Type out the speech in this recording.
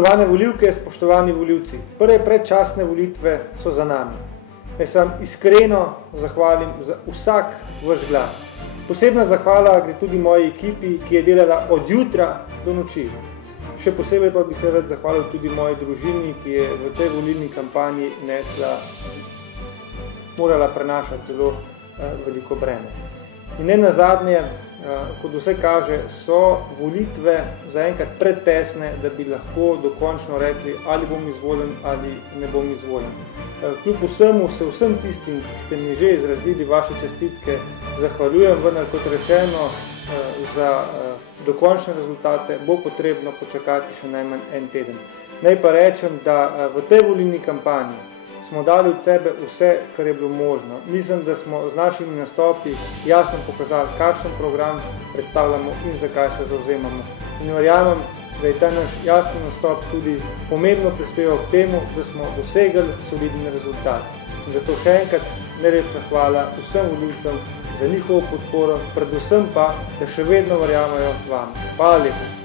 Spoštovane volivke, spoštovani volivci, prve predčasne volitve so za nami. Jaz vam iskreno zahvalim za vsak vaš glas. Posebna zahvala gre tudi moji ekipi, ki je delala od jutra do noči. Še posebej pa bi se rad zahvalil tudi moji družini, ki je v tej volilni kampanji morala prenašati zelo veliko breme. In ne nazadnje, kot vse kaže, so volitve zaenkrat pretesne, da bi lahko dokončno rekli, ali bom izvoljen ali ne bom izvoljen. Kljub vsemu se vsem tistim, ki ste mi že izrazili vaše čestitke, zahvaljujem, vendar kot rečeno, za dokončne rezultate bo potrebno počakati še najmanj en teden. Naj pa rečem, da v tej volilni kampanji smo dali od sebe vse, kar je bilo možno. Mislim, da smo z našimi nastopi jasno pokazali, kakšen program predstavljamo in zakaj se zavzemamo. In verjamem, da je ta naš jasen nastop tudi pomembno prispeval k temu, da smo dosegli solidni rezultat. In zato še enkrat najlepša hvala vsem volivcem za njihovo podporo, predvsem pa, da še vedno verjamajo vam. Hvala lepa.